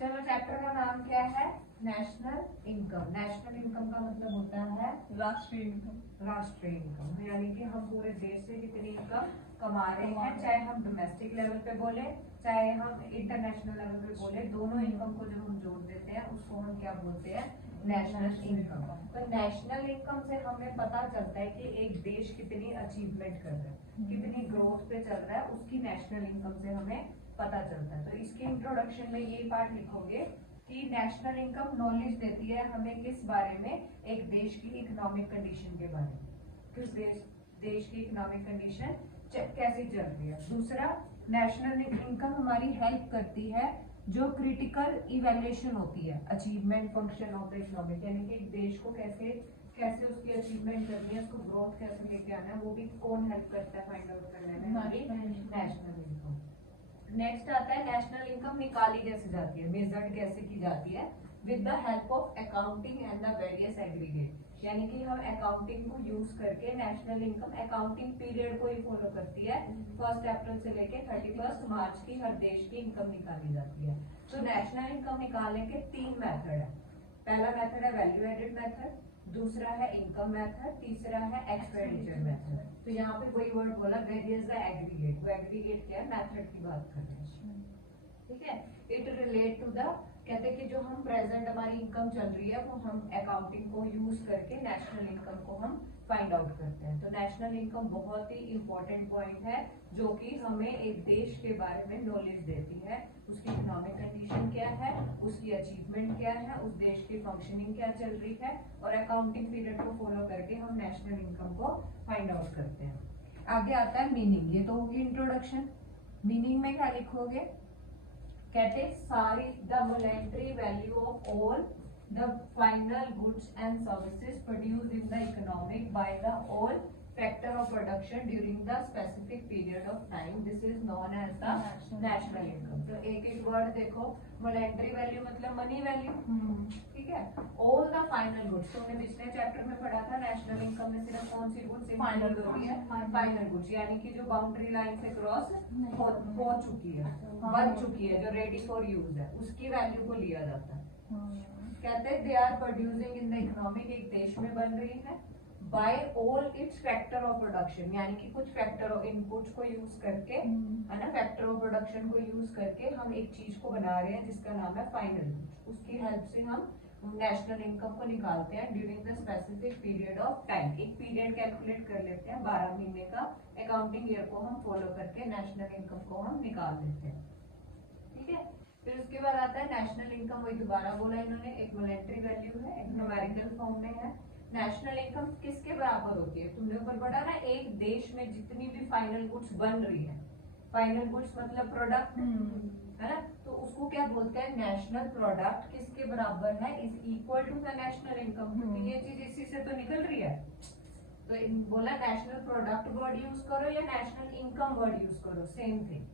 चलो चैप्टर का नाम क्या है? National income. नेशनल इनकम का मतलब होता है राष्ट्रीय इनकम। राष्ट्रीय इनकम, यानी कि हम पूरे देश से कितनी इनकम कमा रहे हैं, चाहे हम डोमेस्टिक लेवल पे बोले चाहे हम इंटरनेशनल लेवल पे बोले, दोनों इनकम को जब हम जोड़ देते हैं उसको हम क्या बोलते हैं? National income. तो नेशनल इनकम से हमें पता चलता है कि एक देश कितनी अचीवमेंट कर रहा है, कितनी ग्रोथ पे चल रहा है, उसकी नेशनल इनकम से हमें पता चलता है। तो इसके इंट्रोडक्शन में ये पार्ट लिखोगे कि नेशनल इनकम नॉलेज देती है हमें किस बारे में? एक देश की इकोनॉमिक कंडीशन के बारे में, किस देश की इकोनॉमिक कंडीशन कैसी चल रही है। दूसरा, नेशनल इनकम हमारी हेल्प करती है जो क्रिटिकल इवैल्यूएशन होती है achievement function of the economic, यानी कि एक देश को कैसे कैसे उसकी अचीवमेंट करनी है, उसको ग्रोथ कैसे लेके आना है, वो भी कौन हेल्प करता है फाइंड आउट करने में? National income. नेक्स्ट आता है नेशनल इनकम निकाली कैसे जाती है, मेजर्ड कैसे की जाती है? With the help of accounting and the various aggregate, यानी कि हम अकाउंटिंग को यूज करके नेशनल इनकम, अकाउंटिंग पीरियड को ही फॉलो करती है, 1 अप्रैल से लेके 31 मार्च की हर देश की इनकम निकाली जाती है। तो नेशनल इनकम निकालने के 3 मेथड है। पहला मेथड है वैल्यू एडेड मेथड, दूसरा है इनकम मेथड, तीसरा है एक्सपेंडिचर मेथड। तो यहाँ पे कोई वर्ड बोला वेरियस द एग्रीगेट, वो एग्रीगेट क्या है? मेथड की बात कर रहे हैं, ठीक है। इट रिलेट टू द, कहते हैं कि जो हम प्रेजेंट हमारी इनकम चल रही है वो हम अकाउंटिंग को यूज करके नेशनल इनकम को हम फाइंड आउट करते हैं। तो नेशनल इनकम बहुत ही इंपॉर्टेंट पॉइंट है जो कि हमें एक देश के बारे में नॉलेज देती है, उसकी इकोनॉमिक कंडीशन क्या है, उसकी अचीवमेंट क्या है, उस देश की फंक्शनिंग क्या चल रही है, और अकाउंटिंग पीरियड को फॉलो करके हम नेशनल इनकम को फाइंड आउट करते हैं। आगे आता है मीनिंग, ये तो होगी इंट्रोडक्शन। मीनिंग में क्या लिखोगे? कहते सारी the monetary value of all the final goods and services produced in the economic by the all factor of production during the specific period of time, this is known as the national income. तो एक एक word देखो, monetary value मतलब money value, ठीक है। All the final goods, तुमने पिछले chapter में पढ़ा था नेशनल इनकम में सिर्फ कौन सी गुड्स फाइनल होती है? फाइनल गुड्स, यानी कि जो बाउंड्री लाइन से क्रॉस हो चुकी है, बन चुकी है, जो रेडी फॉर यूज है, उसकी वैल्यू को लिया जाता है। कहते हैं they are producing in the economic, एक देश में बन रही है, by all its factor of production, यानी कि कुछ फैक्टर ऑफ इनपुट्स को यूज करके, है ना, फैक्टर ऑफ प्रोडक्शन को यूज करके हम एक चीज को बना रहे हैं जिसका नाम है फाइनल गुड्स। उसकी हेल्प से हम नेशनल इनकम को निकालते हैं during the specific period of time. एक पीरियड कैलकुलेट कर लेते हैं, 12 महीने का अकाउंटिंग ईयर को हम फॉलो करके नेशनल इनकम को हम निकाल लेते हैं, ठीक है। फिर उसके बाद आता है नेशनल इनकम, वही दोबारा बोला इन्होंने, एक मॉनेटरी वैल्यू है, एक न्यूमेरिकल फॉर्म में है। नेशनल इनकम किसके बराबर होती है? तुमने ऊपर पढ़ा ना, एक देश में जितनी भी फाइनल गुड्स बन रही है, फाइनल गुड्स मतलब प्रोडक्ट, है ना, तो उसको क्या बोलते हैं? नेशनल प्रोडक्ट किसके बराबर है? Is equal to the national income, क्योंकि ये चीज इसी से तो निकल रही है। तो बोला नेशनल प्रोडक्ट वर्ड यूज करो या नेशनल इनकम वर्ड यूज करो, same thing.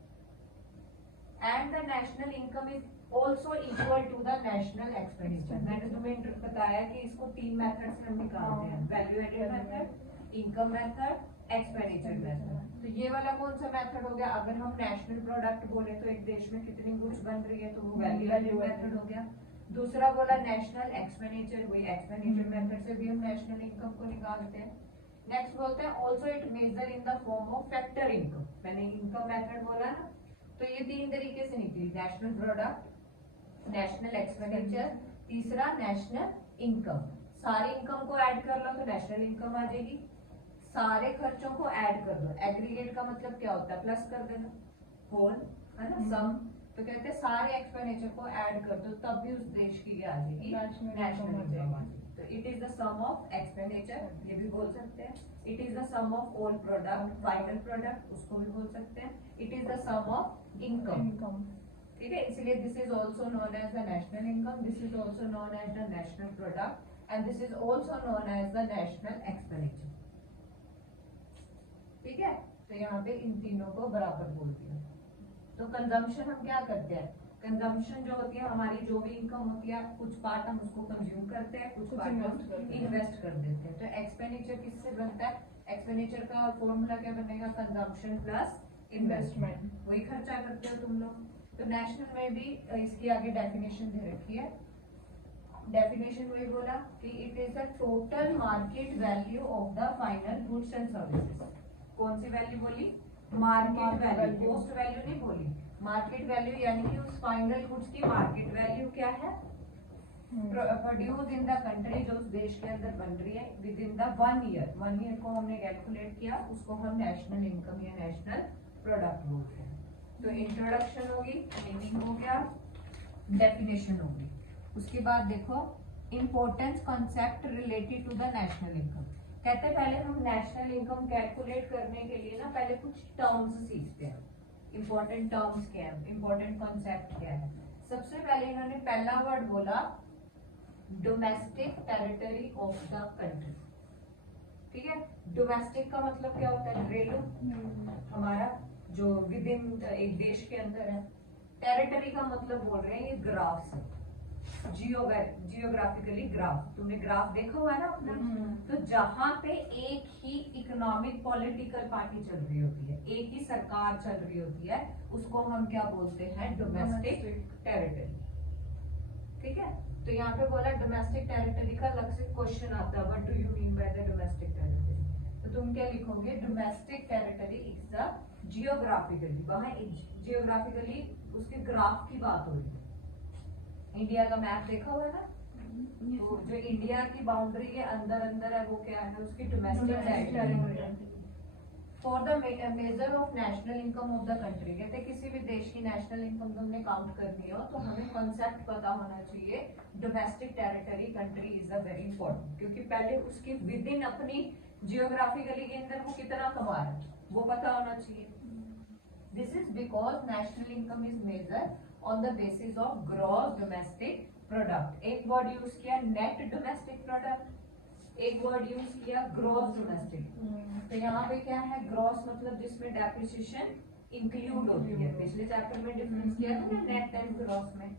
And the national income is also equal to the national expenditure. मैंने तुम्हें बताया कि इसको 3 मेथड से हम निकालते हैं, value added method, income method, expenditure method. तो ये वाला कौन सा मेथड हो गया? अगर हम नेशनल प्रोडक्ट बोले तो एक देश में कितनी गुड्स बन रही है, तो वो वैल्यू एडेड मेथड हो गया। दूसरा बोला नेशनल एक्सपेंडिचर, वही एक्सपेंडिचर मेथड से भी हम नेशनल इनकम को निकालते हैं। नेक्स्ट बोलते हैं also it measure in the form of factor income. मैंने इनकम मेथड बोला ना, तो ये 3 तरीके से निकली, नेशनल प्रोडक्ट, नेशनल एक्सपेंडिचर, तीसरा नेशनल इनकम। सारी इनकम को ऐड कर लो तो नेशनल इनकम आ जाएगी, सारे खर्चों को ऐड कर दो, एग्रीगेट का मतलब क्या होता है? प्लस कर देना, होल, है ना, सम। तो कहते हैं सारे एक्सपेंडिचर को ऐड कर दो तब भी उस देश की क्या आ जाएगी? नेशनल इनकम आ जाएगी। तो it is the sum of expenditure, ये भी बोल सकते हैं। It is the sum of all product, final product, उसको भी बोल सकते हैं। It is the sum of income, ठीक है। इसलिए this is also known as the national income, this is also known as the national product, and this is also known as the national expenditure, ठीक है। तो यहाँ पे इन तीनों को बराबर बोल दिया। तो कंजम्पशन हम क्या करते हैं? कंजम्पशन जो होती है हमारी, जो भी इनकम होती है, कुछ पार्ट हम उसको कंज्यूम करते हैं, कुछ पार्ट हम इन्वेस्ट कर देते हैं। तो एक्सपेंडिचर किससे बनता है? एक्सपेंडिचर का फॉर्मूला क्या बनेगा? Consumption plus investment. वही खर्चा करते हो तुम लोग, तो नेशनल में भी इसकी आगे डेफिनेशन दे रखी है। डेफिनेशन में बोला कि it is the total market value of the final goods and services. कौन सी वैल्यू बोली? मार्केट वैल्यू, कॉस्ट वैल्यू नहीं बोली, मार्केट वैल्यू, यानी कि उस फाइनल गुड्स की मार्केट वैल्यू क्या है, प्रोड्यूस इन द कंट्री, जो उस देश के अंदर बन रही है, विद इन द 1 ईयर को हमने कैलकुलेट किया, उसको हम नेशनल इनकम या नेशनल प्रोडक्ट बोलते हैं। तो इंट्रोडक्शन होगी, मीनिंग हो गया, डेफिनेशन होगी। उसके बाद देखो importance concept related to the national income. कहते हैं पहले हम नेशनल इनकम कैलकुलेट करने के लिए ना पहले कुछ टर्म्स सीखते हैं। इंपॉर्टेंट टर्म्स क्या है, इंपॉर्टेंट कॉन्सेप्ट क्या है। सबसे पहले इन्होंने पहला वर्ड बोला domestic territory of the country. ठीक है, डोमेस्टिक का मतलब क्या होता है? घरेलू, हमारा जो विद इन एक देश के अंदर है। टेरिटरी का मतलब बोल रहे हैं ये ग्राफ से, जियोग्राफिकली ग्राफ। तुमने ग्राफ देखा हुआ है ना अपना? तो जहां पे एक ही इकोनॉमिक पॉलिटिकल पार्टी चल रही होती है, एक ही सरकार चल रही होती है, उसको हम क्या बोलते हैं? Domestic territory. ठीक है, तो यहाँ पे बोला डोमेस्टिक टेरिटरी का अलग से क्वेश्चन आता है, what do you mean by the domestic territory? तो तुम क्या लिखोगे? Domestic territory is the geographically, वहां जियोग्राफिकली उसके ग्राफ की बात हो रही है। इंडिया का मैप देखा हुआ है ना? तो जो इंडिया की बाउंड्री के अंदर अंदर है वो क्या है? उसकी domestic territory. For the measure of national income of the country, कहते हैं किसी भी देश की नेशनल इनकम तुमने काउंट करनी हो तो हमें कॉन्सेप्ट पता होना चाहिए। Domestic territory country is a very important, क्योंकि पहले उसकी विद इन अपनी जियोग्राफिकली के अंदर वो कितना कमा रहा है वो पता होना चाहिए। This is because national income is major on the basis of gross domestic product. एक वर्ड यूज किया नेट डोमेस्टिक प्रोडक्ट, एक वर्ड यूज किया ग्रॉस डोमेस्टिक। तो यहाँ पे क्या है? ग्रॉस मतलब जिसमें डेप्रिसिएशन इंक्लूड होती है। पिछले चैप्टर में डिफरेंस किया था ना नेट एंड ग्रॉस में।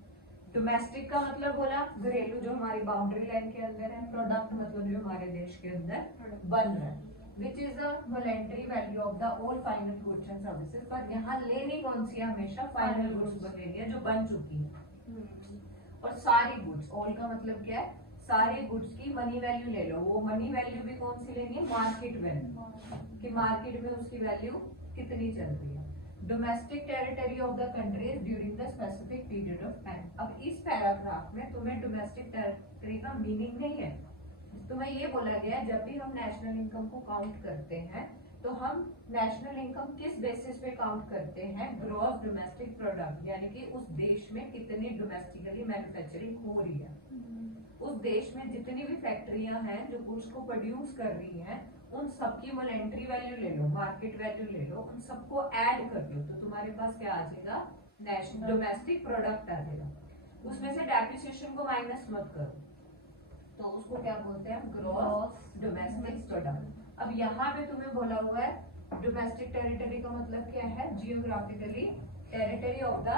डोमेस्टिक का मतलब बोला घरेलू, जो हमारी बाउंड्री लाइन के अंदर है। प्रोडक्ट मतलब जो हमारे देश के अंदर बन रहा है, which is the voluntary value of the all final goods and services. पर यहाँ लेनी कौन सी है? हमेशा फाइनल गुड्स बनेगी है जो बन चुकी है। और सारी गुड्स, ऑल का मतलब क्या है? सारे गुड्स की मनी वैल्यू ले लो। वो मनी वैल्यू भी कौन सी लेनी है? मार्केट वैल्यू, कि मार्केट में उसकी वैल्यू कितनी चल रही है। Domestic territory of the country during the specific period of time. अब इस पैराग्राफ में तुम्हें डोमेस्टिक टेरिटरी का मीनिंग नहीं है, तुम्हें ये बोला गया जब भी हम नेशनल इनकम को काउंट करते हैं तो हम नेशनल इनकम किस बेसिस पे काउंट करते हैं? ग्रॉस डोमेस्टिक प्रोडक्ट, यानी कि उस देश में कितनी डोमेस्टिकली मैन्युफैक्चरिंग हो रही है। उस देश में जितनी भी फैक्ट्रियां हैं जो गुड्स को प्रोड्यूस कर रही हैं, उन सबकी वॉलेंटरी वैल्यू ले लो, मार्केट वैल्यू ले लो, उन सबको ऐड कर लो, तो तुम्हारे पास क्या आ जाएगा? नेशनल डोमेस्टिक प्रोडक्ट आ जाएगा। उसमें से डेप्रिसिएशन को माइनस मत करो, तो उसको क्या बोलते हैं? Gross domestic product. अब यहाँ पे तुम्हें बोला हुआ है डोमेस्टिक टेरिटरी का मतलब क्या है? Geographically territory of the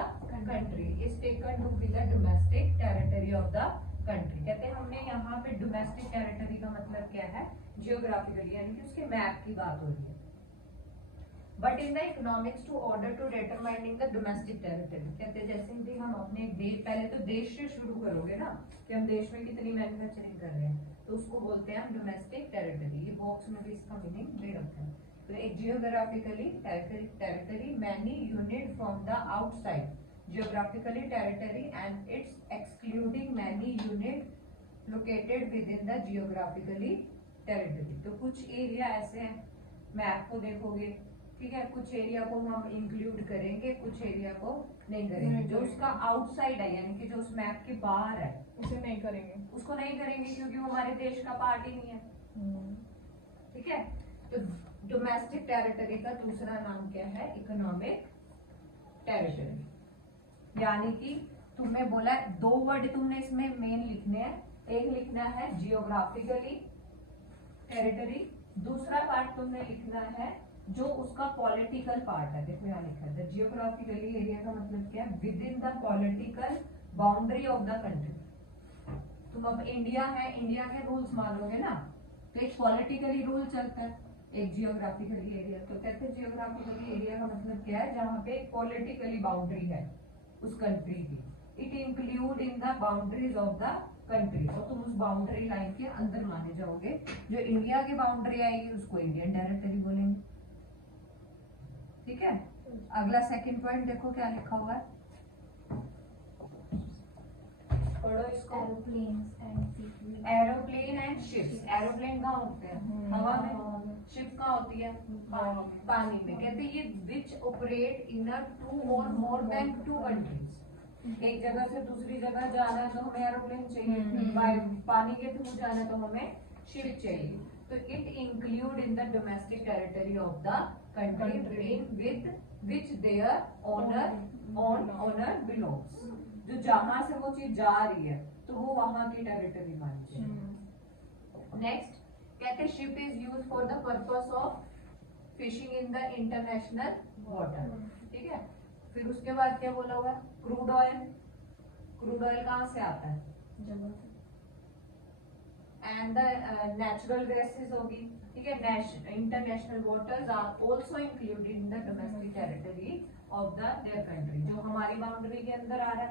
country is taken to be the domestic territory of the country. कहते हैं हमने यहाँ पे डोमेस्टिक टेरिटरी का मतलब क्या है? जियोग्राफिकली, यानी कि उसके मैप की बात हो रही है। But in the economics to order to determining the domestic territory, कहते हैं जैसे भी हम अपने देश, पहले तो देश से शुरू करोगे ना कि हम देश में कितनी मैन्युफैक्चरिंग कर रहे हैं, तो उसको बोलते हैं हम डोमेस्टिक टेरिटरी। ये बॉक्स में भी इसका मीनिंग दे रखा है। तो एक geographically territory many unit from the outside geographically territory and its excluding many unit located within the geographically territory। तो कुछ एरिया ऐसे हैं, मैप को देखोगे, ठीक है, कुछ एरिया को हम इंक्लूड करेंगे, कुछ एरिया को नहीं करेंगे। जो उसका आउटसाइड है, यानी कि जो उस मैप के बाहर है, उसे नहीं करेंगे, उसको नहीं करेंगे क्योंकि वो हमारे देश का पार्ट ही नहीं है। ठीक है, तो डोमेस्टिक टेरिटरी का दूसरा नाम क्या है? Economic territory. यानी कि तुम्हें बोला दो वर्ड तुमने इसमें मेन लिखने हैं, एक लिखना है जियोग्राफिकली टेरिटरी, दूसरा पार्ट तुमने लिखना है जो उसका पॉलिटिकल पार्ट है। देखो यहाँ लिखा है जियोग्राफिकली एरिया का मतलब क्या है? With in the political boundary of the country. तुम अब इंडिया है, इंडिया के रूल्स मानोगे ना, तो एक पॉलिटिकली रूल चलता है, एक जियोग्राफिकली एरिया। तो कहते हैं जियोग्राफिकली एरिया का मतलब क्या है? जहाँ पे पॉलिटिकली बाउंड्री है, उस कंट्री की। It include in the boundaries of the country, और तुम उस बाउंड्री लाइन के अंदर माने जाओगे। जो इंडिया की बाउंड्री आएगी उसको इंडियन टेरिटरी बोलेंगे। ठीक है, अगला सेकंड पॉइंट देखो क्या लिखा हुआ है, पढ़ो इसको। Aeroplane and ships. एरोप्लेन कहाँ होते हैं? हवा में। शिप कहाँ होती है? पानी में। कहते हैं ये विच ऑपरेट इन टू और मोर देन टू कंट्रीज। एक जगह से दूसरी जगह जाना है तो हमें एरोप्लेन चाहिए, बाय पानी के थ्रू जाना है तो हमें शिप चाहिए। तो it include in the domestic territory of the country with which their owner belongs. जो जहां से वो चीज जा रही है तो वो वहां की टेरिटरी मानती है। नेक्स्ट कहते ship is use for the purpose of fishing in the international water. ठीक है, फिर उसके बाद क्या बोला हुआ है? Crude oil. क्रूड ऑयल कहाँ से आता है? एंड द नेचुरल गैसेस होगी। ठीक है, international waters are also included in the domestic territory of the their country. जो हमारी बाउंड्री के अंदर आ रहा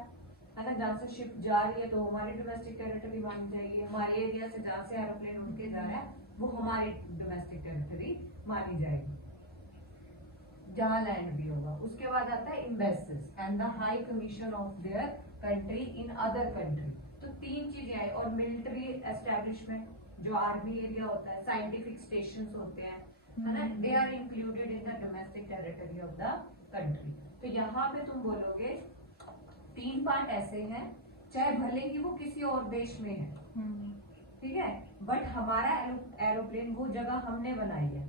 है ना, जहाँ से शिप जा रही है तो हमारी डोमेस्टिक टेरिटरी मानी जाएगी। हमारे एरिया से जहाँ से एरोप्लेन उड़ के जा रहा है वो हमारी डोमेस्टिक टेरिटरी मानी जाएगी, जहाँ लैंड भी होगा। उसके बाद आता है embassies and the high commission of their country in other country. तो तीन चीजें आई, और मिलिट्री एस्टेब्लिशमेंट जो आर्मी एरिया होता है, साइंटिफिक स्टेशंस होते हैं, है ना, they are included in the domestic territory of the country. तो यहाँ पे तुम बोलोगे तीन पार्ट ऐसे हैं, चाहे भले ही वो किसी और देश में है, ठीक है, बट हमारा एरोप्लेन वो जगह हमने बनाई है,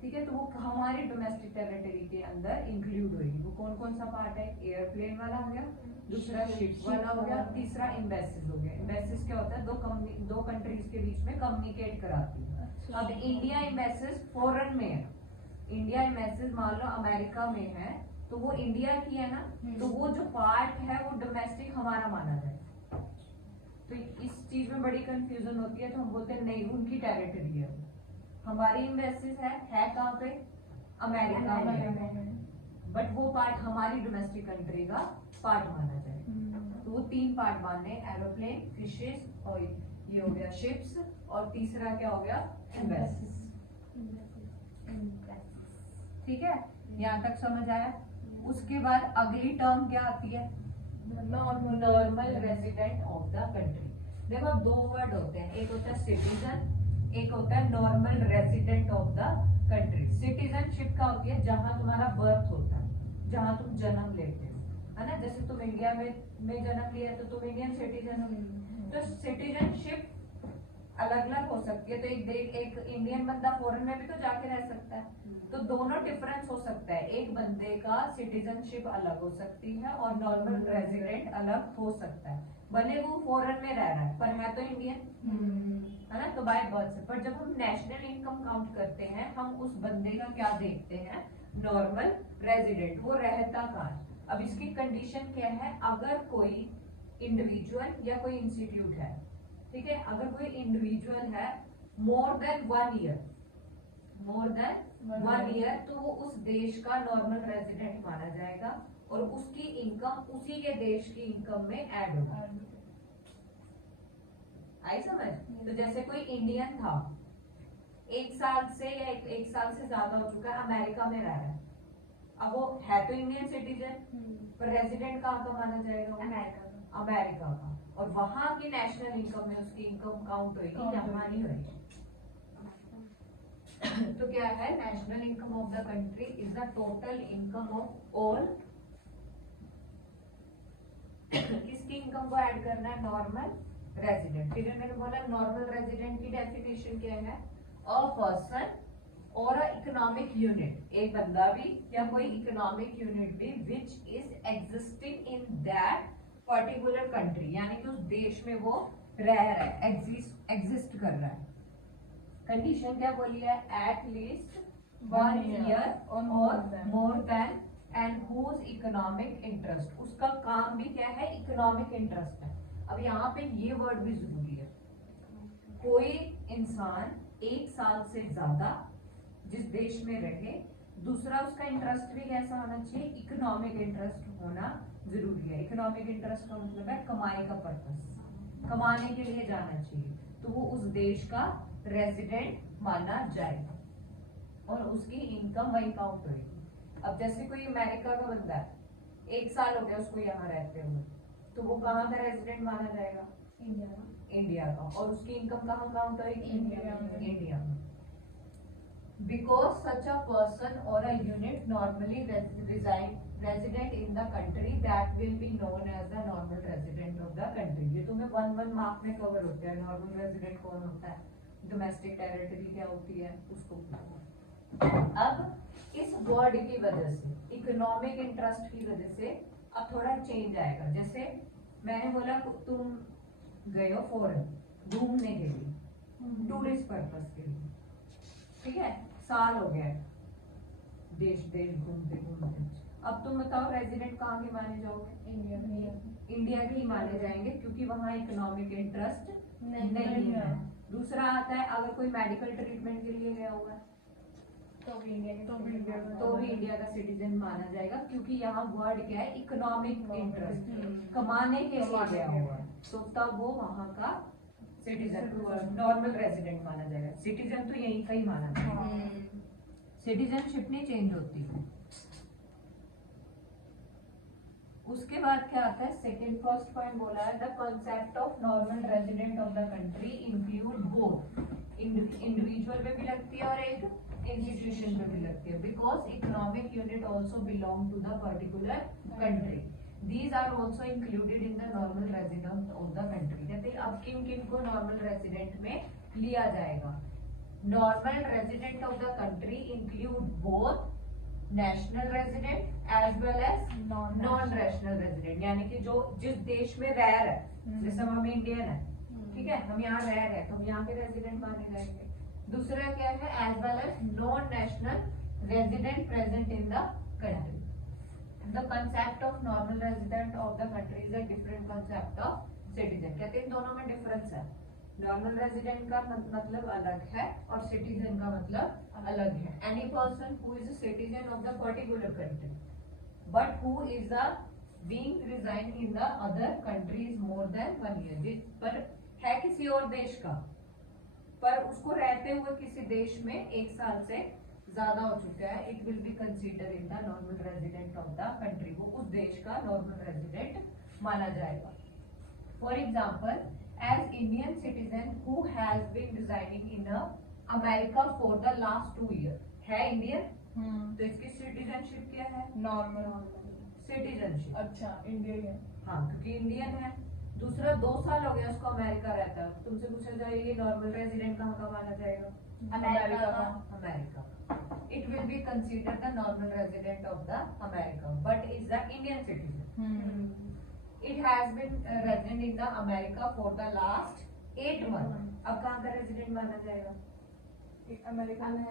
ठीक है, तो वो हमारी डोमेस्टिक टेरिटरी के अंदर इंक्लूड होगी। वो कौन कौन सा पार्ट है? एयरप्लेन वाला हो गया, दूसरा शिप वाला हो गया, तीसरा एम्बेसीज हो गया। एम्बेसीज क्या होता है? दो कंट्रीज के बीच में कम्युनिकेट कराती है। अब इंडिया एम्बेसीज फॉरेन में है, इंडिया एम्बेसीज मान लो अमेरिका में है तो वो इंडिया की है ना, तो वो जो पार्ट है वो डोमेस्टिक हमारा माना जाए। तो इस चीज में बड़ी कंफ्यूजन होती है, तो हम बोलते हैं नहीं उनकी टेरिटरी है। हमारी एम्बेसीज है कहाँ पे? अमेरिका में, बट वो पार्ट हमारी डोमेस्टिक कंट्री का पार्ट माना जाए। तो वो तीन पार्ट माने, एरोप्लेन, फिशेस और ये हो गया शिप्स, और तीसरा क्या हो गया? एम्बेसीज। ठीक है, यहाँ तक समझ आया? उसके बाद अगली टर्म क्या आती है? Normal resident of the country. देखो दो वर्ड होते हैं, एक होता है सिटीजन, एक होता है normal resident of the country. Citizenship का होती है जहां तुम्हारा बर्थ होता है, जहां तुम जन्म लेते हो, है ना। जैसे तुम इंडिया में जन्म लिया तो तुम इंडियन सिटीजन हो। तो सिटीजनशिप अलग अलग हो सकती है। तो एक इंडियन बंदा फॉरेन में भी तो जाके रह सकता है, तो दोनों डिफरेंस हो सकता है। एक बंदे का सिटीजनशिप अलग हो सकती है और नॉर्मल रेजिडेंट अलग हो सकता है, भले वो फॉरेन में रह रहा है पर है तो इंडियन, है ना, तो बाय बर्थ से। पर जब हम नेशनल इनकम काउंट करते हैं हम उस बंदे का क्या देखते हैं? नॉर्मल रेजिडेंट, वो रहता कहाँ है। अब इसकी कंडीशन क्या है? अगर कोई इंडिविजुअल या कोई इंस्टीट्यूट है, ठीक है, अगर कोई इंडिविजुअल है मोर देन 1 ईयर, तो वो उस देश का नॉर्मल रेजिडेंट माना जाएगा और उसकी इनकम उसी के देश की इनकम में ऐड होगी। आई समझ? तो जैसे कोई इंडियन था, 1 साल से या 1 साल से ज्यादा हो चुका है, अमेरिका में रह रहा है, अब वो है तो इंडियन सिटीजन पर रेजिडेंट कहाँ का माना जाएगा? अमेरिका का, और वहां की नेशनल इनकम में उसकी इनकम काउंट होगी, यहाँ नहीं होगी। तो क्या है? National income of the country is the total income of all. किसकी इनकम को ऐड करना है? Normal resident. फिर मैंने बोला नॉर्मल रेजिडेंट की डेफिनेशन क्या है? अ पर्सन और इकोनॉमिक यूनिट, एक बंदा भी या कोई इकोनॉमिक यूनिट भी which is existing in that particular country, यानी कि उस देश में वो रह रहा है, एग्जिस्ट कर रहा है। कंडीशन क्या बोली है? एट लीस्ट 1 ईयर और more than, and whose economic interest, उसका काम भी क्या है? इकोनॉमिक इंटरेस्ट है। अब यहाँ पे ये वर्ड भी जरूरी है। कोई इंसान 1 साल से ज्यादा जिस देश में रहे, दूसरा उसका इंटरेस्ट भी कैसा होना चाहिए? इकोनॉमिक इंटरेस्ट होना जरूरी है। इकोनॉमिक इंटरेस्ट का मतलब है कमाई का पर्पस, कमाने के लिए जाना चाहिए, तो वो उस देश का रेजिडेंट माना जाएगा और उसकी इनकम वही काउंट होगी। अब जैसे कोई अमेरिका का बंदा है, 1 साल हो गया उसको यहाँ रहते हुए, तो वो कहाँ का रेजिडेंट माना जाएगा? इंडिया का। और उसकी इनकम कहाँ काउंट होगी? इंडिया में। Because such a person or a unit normally resident in the country that will be known as the normal resident of the country। ये तुम्हें 1 मार्क में कवर होता है। नॉर्मल रेजिडेंट कौन होता है, डोमेस्टिक टेरिटरी क्या होती है उसको। अब इस वर्ड की वजह से, इकोनॉमिक इंटरेस्ट की वजह से अब थोड़ा चेंज आएगा। जैसे मैंने बोला तुम गए हो फॉरेन घूमने के लिए, टूरिस्ट पर्पस के लिए, ठीक है, साल हो गया देश देश घूमते घूमते। अब तुम बताओ रेजिडेंट कहाँ के माने जाओगे? इंडिया के ही माने जाएंगे, क्योंकि वहाँ इकोनॉमिक इंटरेस्ट नहीं है। दूसरा आता है अगर कोई मेडिकल ट्रीटमेंट के लिए गया हुआ है तो भी इंडिया का सिटीजन माना जाएगा, क्योंकि यहाँ वर्ड क्या है? इकोनॉमिक इंटरेस्ट, कमाने के लिए गया हुआ है, तो तब वो वहाँ का सिटीजन, नॉर्मल रेजिडेंट माना जाएगा। सिटीजन तो यहीं का ही माना जाएगा, सिटीजनशिप नहीं चेंज होती। उसके बाद क्या आता है? सेकंड फर्स्ट पॉइंट बोला है, the concept of normal resident of the country include both, individual पे भी लगती है और एक इंस्टीट्यूशन पे भी लगती है। Because economic unit also belong to the particular country, These are also included in the normal resident of the country। कहते हैं अब किन किन को नॉर्मल रेजिडेंट में लिया जाएगा? Normal resident of the country include both national resident as well as non national resident, यानी कि जो जिस देश में रह रहे हैं, जैसे हम इंडियन है, ठीक है, हम यहाँ रह रहे हैं तो हम यहाँ के रेजिडेंट माने जाएंगे। दूसरा क्या है? As well as non national resident present in the country. The concept of normal resident of the country is a different concept of citizen। कहते हैं इन दोनों में डिफरेंस है। नॉर्मल रेजिडेंट का मतलब अलग है और सिटीजन का मतलब अलग है। Any person who is a citizen of the particular country but who is a being residing in the other country is more than 1 year, पर है किसी और देश का, पर उसको रहते हुए किसी देश में 1 साल से ज्यादा हो चुका है, it will be consider in the normal resident of the country, वो उस देश का नॉर्मल रेजिडेंट माना जाएगा। For example as Indian citizen who has been residing in America for the last 2 year, है इंडियन, तो इसकी सिटीजनशिप क्या है? Normal citizenship. अच्छा, इंडियन है, हाँ, क्योंकि इंडियन है। दूसरा 2 साल हो गया उसको अमेरिका रहता है, तुमसे पूछा जाए ये नॉर्मल रेजिडेंट कहाँ का माना जाएगा? America. It will be considered the normal resident of the America, but is the Indian citizen। It has been resident in the America for the last 8 months। अब कहाँ का रेजिडेंट माना जाएगा? अमेरिका में।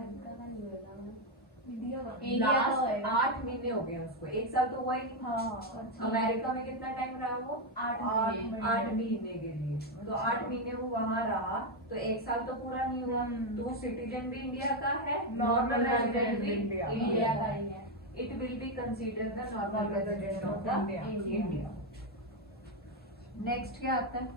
लास्ट 8 महीने हो गए उसको, 1 साल तो हुआ ही नहीं। हाँ, अमेरिका में कितना टाइम रहा वो? 8 महीने के लिए, तो 8 महीने वो वहाँ रहा, तो 1 साल तो पूरा नहीं हुआ, तो वो सिटीजन भी इंडिया का है, नॉर्मल रेजिडेंट भी इंडिया का ही है। It will be consider the normal resident of the India. Next क्या आता है?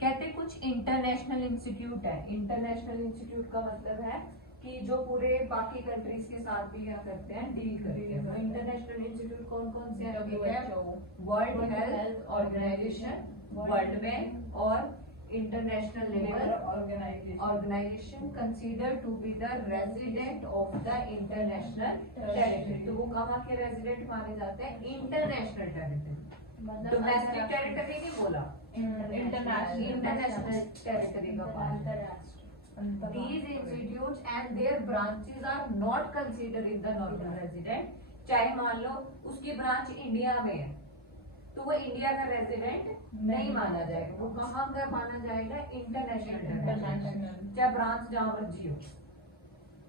कहते कुछ इंटरनेशनल इंस्टीट्यूट है। इंटरनेशनल इंस्टीट्यूट का मतलब है कि जो पूरे बाकी कंट्रीज के साथ भी क्या करते हैं? डील करते हैं। इंटरनेशनल इंस्टीट्यूट कौन कौन से हैं? World Health Organization, World Bank और International Labour Organization consider to be the resident of the international territory. तो वो कहाँ के रेजिडेंट माने जाते हैं? इंटरनेशनल टेरिटरी, डोमेस्टिक टेरिटरी नहीं बोला, इंटरनेशनल टेरिटरी का part. These institutes and their branches are not considered in the normal resident। चाहे मान लो उसकी ब्रांच इंडिया में है, तो वो इंडिया का रेजिडेंट नहीं माना जाएगा, वो कहाँ का माना जाएगा? इंटरनेशनल, चाहे ब्रांच जहाँ मर्जी हो।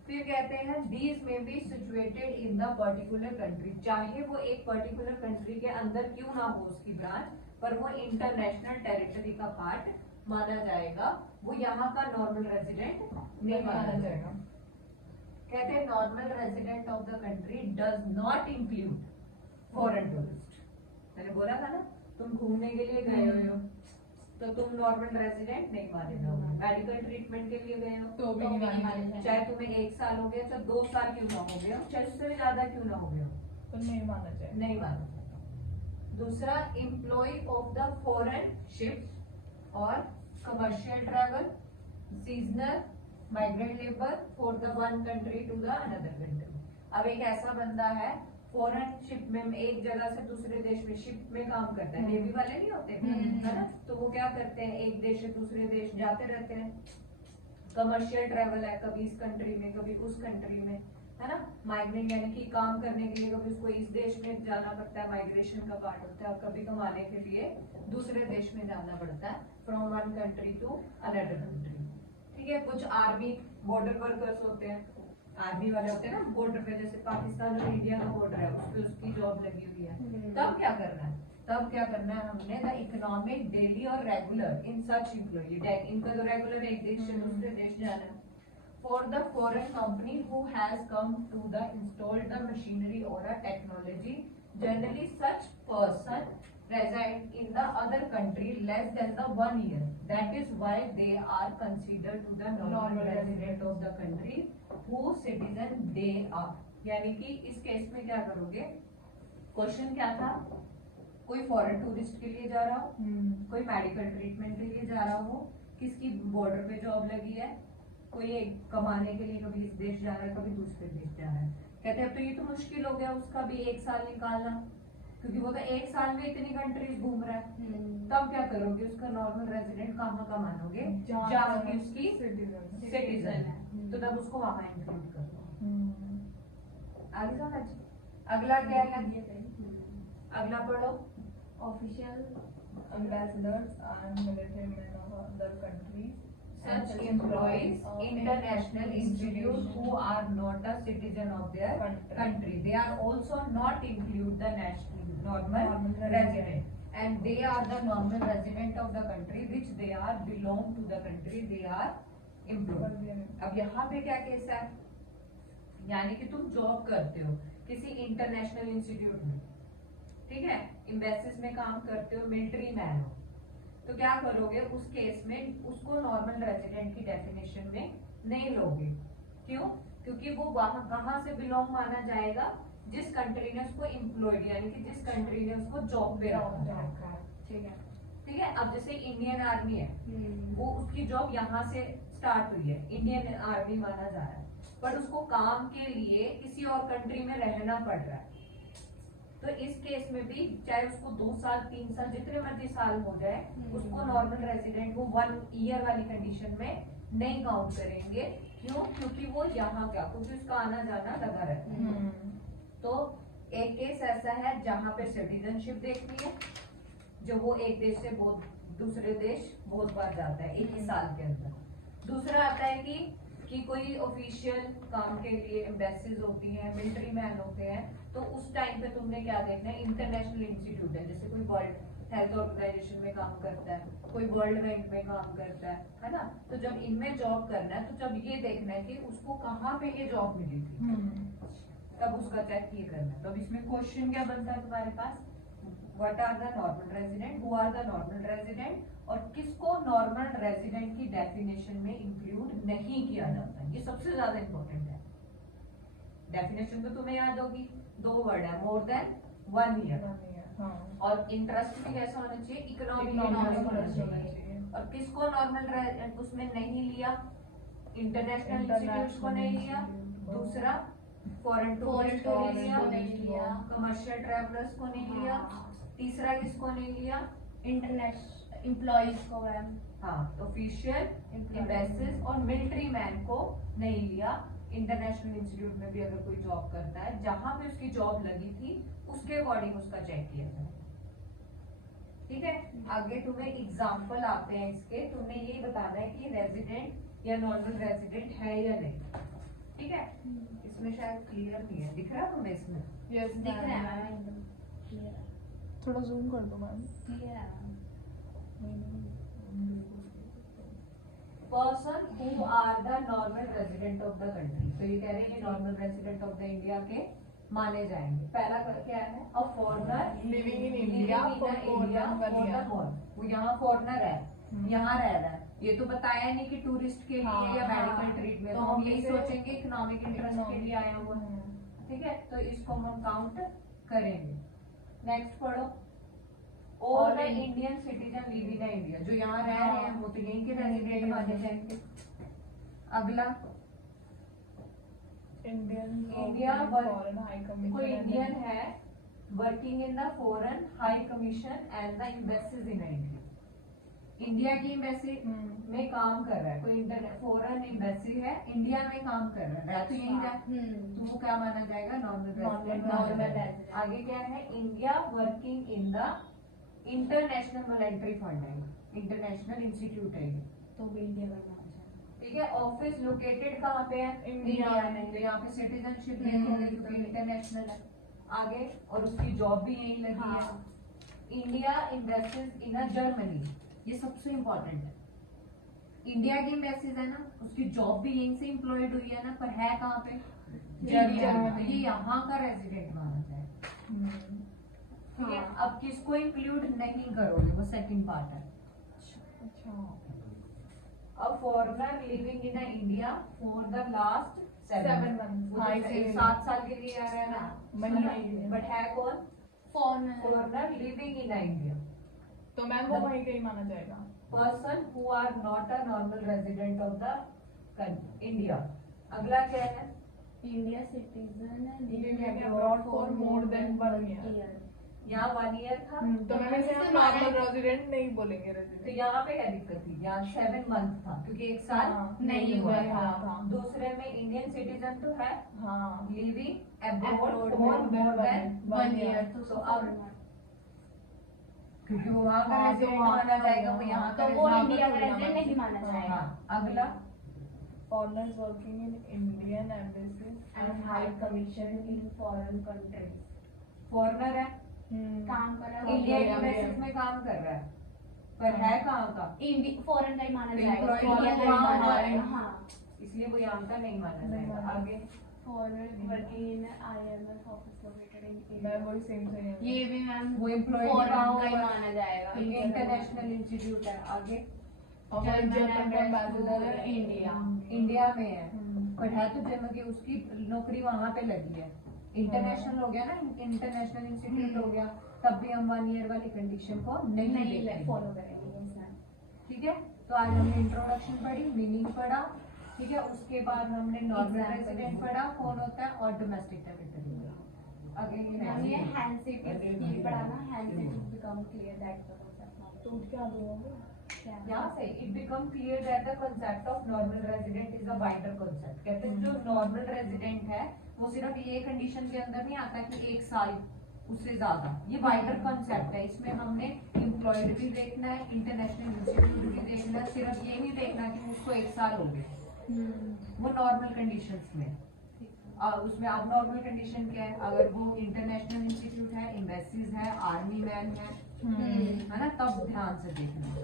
फिर कहते हैं these may be situated in the particular country, चाहे वो एक पर्टिकुलर कंट्री के अंदर क्यों ना हो उसकी ब्रांच, पर वो इंटरनेशनल टेरिटरी का पार्ट माना जाएगा, वो यहाँ का नॉर्मल रेजिडेंट नहीं माना जाएगा। कहते हैं normal resident of the country does not include foreign tourist. मैंने बोला था ना, तुम घूमने के लिए गए हुए हो तो तुम नॉर्मल रेजिडेंट नहीं माने जाओगे। मेडिकल ट्रीटमेंट के लिए गए हो तो भी नहीं माने जाएंगे। चाहे तुम्हें 1 साल हो गया, चाहे 2 साल क्यों ना हो गया, चाहे उससे भी ज्यादा क्यों ना हो गया, तो नहीं माना जाए। नहीं माना जाता। दूसरा, employ of the foreign ship और commercial travel, seasonal migrant labour for the one country to the another country. अब एक ऐसा बंदा है फॉरेन शिप में, एक जगह से दूसरे देश में शिप में काम करता है, नेवी वाले नहीं होते है ना, तो वो क्या करते हैं, एक देश से दूसरे देश जाते रहते हैं। कमर्शियल ट्रैवल है, कभी इस कंट्री में कभी उस कंट्री में, है ना। माइग्रेंट यानी कि काम करने के लिए कभी उसको इस देश में जाना पड़ता है, माइग्रेशन का पार्ट होता है, और कभी कमाने के लिए दूसरे देश में जाना पड़ता है, from one country to another country. ठीक है। कुछ आर्मी बॉर्डर वर्कर्स होते हैं, आर्मी वाले होते हैं ना बॉर्डर पे, जैसे पाकिस्तान और इंडिया का बॉर्डर है, उस पे उसकी जॉब लगी हुई है। तब क्या करना है, तब क्या करना है, हमने द इकोनॉमिक डेली और रेगुलर इन सच एम्प्लॉय, इनका तो रेगुलर एक देश से दूसरे देश जाना है। For the foreign company who has come to the install the machinery और a technology, generally such person reside in the other country less than the 1 year. That is why they are considered to the normal resident of the country whose citizen they are. यानी कि इस case में क्या करोगे, question क्या था, कोई foreign tourist के लिए जा रहा हो, कोई मेडिकल ट्रीटमेंट के लिए जा रहा हो, किसकी बॉर्डर पे जॉब लगी है, कोई कमाने के लिए कभी इस देश जा रहा है कभी दूसरे देश जा रहा है। कहते हैं तो ये तो मुश्किल हो गया उसका भी 1 साल निकालना, क्योंकि वो तो 1 साल में इतनी कंट्रीज घूम रहा है। तब क्या करोगे, उसका नॉर्मल रेजिडेंट कहाँ का मानोगे, जहाँ की उसकी सिटीजन है, तो तब उसको वहां इंक्लूड कर दो। आगे समझ। अगला क्या है, अगला पढ़ो। Official ambassadors and military man of other countries, such employees international institute who are not a citizen of their country, they are also not include the national normal resident, and they are the normal resident of the country which they are belong to the country they are employed। अब यहाँ पे क्या case है, यानी कि तुम job करते हो किसी इंटरनेशनल इंस्टीट्यूट में, ठीक है, एम्बेसीज में काम करते हो, मिलिट्री मैन हो, तो क्या करोगे उस केस में, उसको नॉर्मल रेजिडेंट की डेफिनेशन में नहीं लोगे। क्यों, क्योंकि वो वहां कहाँ से बिलोंग माना जाएगा, जिस कंट्री ने उसको एम्प्लॉयड यानी कि जिस कंट्री ने उसको जॉब पे रखा है। ठीक है। अब जैसे इंडियन आर्मी है, वो उसकी जॉब यहाँ से स्टार्ट हुई है, इंडियन आर्मी माना जा रहा है, पर उसको काम के लिए किसी और कंट्री में रहना पड़ रहा है। तो इस केस में भी चाहे उसको 2 साल 3 साल जितने मर्जी साल हो जाए, उसको नॉर्मल रेजिडेंट वो 1 ईयर वाली कंडीशन में नहीं काउंट करेंगे। क्यों, क्योंकि वो यहाँ क्या, क्योंकि उसका आना जाना लगा रहता है। तो एक केस ऐसा है जहाँ पे सिटीजनशिप देखनी है, जो वो एक देश से दूसरे देश बहुत बार जाता है 1 ही साल के अंदर। दूसरा आता है कि कोई ऑफिशियल काम के लिए एम्बेसीज होती हैं, मिलिट्री मैन होते हैं, तो उस टाइम पे तुमने क्या देखना है, इंटरनेशनल इंस्टीट्यूट है, जैसे कोई वर्ल्ड हेल्थ ऑर्गेनाइजेशन में काम करता है, कोई वर्ल्ड बैंक में काम करता है ना, तो जब इनमें जॉब करना है तो जब ये देखना है कि उसको कहाँ पे ये जॉब मिली थी, तब उसका चेक ये करना है। तो अब इसमें क्वेश्चन क्या बनता है तुम्हारे पास, what are the normal resident, who are the normal resident, और किसको नॉर्मल रेजिडेंट की डेफिनेशन में इंक्लूड नहीं किया जाता है, ये सबसे ज्यादा इंपॉर्टेंट है। डेफिनेशन तो तुम्हें याद होगी, 2 वर्ड है, मोर देन 1 ईयर, और इंटरेस्ट भी कैसा होना चाहिए, इकोनॉमिक होना चाहिए। और किसको नॉर्मल उसमें नहीं लिया, इंटरनेशनल इंस्टीट्यूट्स को नहीं लिया, दूसरा फॉरेन टूरिस्ट को नहीं लिया, कमर्शियल ट्रैवलर्स को नहीं लिया, तीसरा किसको नहीं लिया, इंटरनेशनल एम्प्लॉइज को है, हाँ, ऑफिशियल एम्बेसीज और मिलिट्री मैन को नहीं लिया। इंटरनेशनल इंस्टीट्यूट में भी अगर कोई जॉब करता है, जहां पे उसकी जॉब लगी थी उसके अकॉर्डिंग उसका चेक किया जाए। ठीक है। आगे तुम्हें एग्जाम्पल आते हैं इसके, तुमने ये बताना है कि रेजिडेंट या नॉर्मल रेजिडेंट है या नहीं। ठीक है। इसमें शायद क्लियर नहीं है, दिख रहा तुम्हें इसमें? यस, दिख रहा है मैम, एकदम क्लियर है, थोड़ा जूम कर दो मैम। क्लियर है ma'am. Person who are the normal resident of the country, तो ये कह रहे हैं normal resident of the India के माने जाएंगे। पहला क्या है, a foreigner living in India for more than 1 year. वो यहाँ फॉरनर है, यहाँ रह रहा है। ये तो बताया नहीं कि टूरिस्ट के लिए हाँ, या मेडिकल हाँ। ट्रीटमेंट, तो तो हम हम यही इसे सोचेंगे इकोनॉमिक इंटरेस्ट के लिए आया हुआ है। ठीक है, तो इसको हम काउंट करेंगे। नेक्स्ट पढ़ो, और Indian citizen living in India, जो यहाँ रह रहे हैं वो तो यहीं के रेजिडेंट माने जाएंगे। अगला, इंडिया फॉरेन हाई कमीशन, कोई इंडियन है working in the foreign high commission and the embassies in India, India की एम्बेसी में काम कर रहा है, कोई फॉरेन एम्बेसी है इंडिया में काम कर रहा है तो यही रहा, तो वो क्या माना जाएगा, नॉर्मल रेजिडेंट। आगे क्या है, India working in the international monetary fund है, इंटरनेशनल इंस्टीट्यूट है ये, तो भी इंडिया का नाम है। ठीक है। ऑफिस लोकेटेड कहाँ पे है, इंडिया में, तो यहाँ पे सिटीजनशिप लिखेंगे क्योंकि इंटरनेशनल है। आगे, और उसकी जॉब भी यही लगी है। इंडिया इन्वेस्टेड इन जर्मनी, ये सबसे इम्पोर्टेंट है। इंडिया की एम्बेसीज है ना, उसकी जॉब भी यहीं से एम्प्लॉयड हुई है ना, पर है कहाँ पे, जर्मनी, तो ये यहाँ का रेजिडेंट माना जाए। ठीक है, अब किसको इंक्लूड नहीं करोगे, वो सेकंड पार्ट है। अब foreigner living in India for the last 7 months, हाँ, इसे 7 साल के लिए आ रहा है ना, बट है कौन, foreigner foreigner living in India, तो मैम वो वहीं का ही माना जाएगा। Person who are not a normal resident of the India. अगला क्या है, India citizen Living abroad for more than 1 year। यहाँ 1 ईयर था, तो मैम इसे हम नॉर्मल रेजिडेंट नहीं बोलेंगे, तो रेजिडेंट। यहाँ पे क्या दिक्कत थी, यहाँ 7 मंथ था क्योंकि 1 साल हाँ, नहीं हुआ था। दूसरे में इंडियन सिटीजन तो है, हाँ, living abroad Abroad for for more than 1 year, तो अब क्योंकि वो वहाँ का हाँ, तो रेजिडेंट वहाँ माना का जाएगा, वो यहाँ का तो वो resident इंडिया का थोड़ी ना रेजिडेंट नहीं माना हाँ, जाएगा। अगला, foreigners working in Indian embassies and high commission in foreign countries। Foreigner है, काम कर रहा है इंडिया India की में बेसिस में काम कर रहा है, पर है कहाँ का, फॉरेन का ही माना तो जाएगा, employed इंडिया का ही वहाँ माना हुआ जाएगा। है। हाँ, इसलिए वो यहाँ का नहीं माना नहीं जाएगा। माना। आगे, foreign working in IMF office located in मैं इंडिया, वही सेम से है। ये भी मैम वो एम्प्लॉयड फॉरेन का ही माना जाएगा। इंटरनेशनल इंस्टीट्यूट है। आगे, और German जर्मन का ambassador एम्बेसडर है इंडिया। इंडिया में है, पर है तो जन्म की उसकी नौकरी वहाँ पे लगी है, इंटरनेशनल हो गया ना, इंटरनेशनल इंस्टीट्यूट हो गया, तब भी हम 1 ईयर वाली कंडीशन को नहीं देखेंगे। फॉलो करेंगे yes, ma'am। ठीक है, तो आज हमने इंट्रोडक्शन पढ़ी, मीनिंग पढ़ा, ठीक है, उसके बाद हमने नॉर्मल Example। रेजिडेंट पढ़ा कौन होता है, और डोमेस्टिक टेरिटरी। आगे मैम ये next। हैंडशेक ये पढ़ा ना, handshake become clear that the concept of तो क्या दूंगा? यहाँ से it become clear that the concept of normal resident is a wider concept. कहते हैं जो नॉर्मल रेजिडेंट है वो सिर्फ ये कंडीशन के अंदर नहीं आता कि 1 साल उससे ज्यादा, ये वाइडर कांसेप्ट है। इसमें हमने एम्प्लॉयड भी देखना है, इंटरनेशनल इंस्टीट्यूट भी देखना है, सिर्फ ये नहीं देखना कि उसको 1 साल हो गए, वो नॉर्मल कंडीशंस में। उसमें अब नॉर्मल कंडीशन क्या है, अगर वो इंटरनेशनल इंस्टीट्यूट है, एम्बेसीज है, आर्मी मैन है ना, तब ध्यान से देखना है।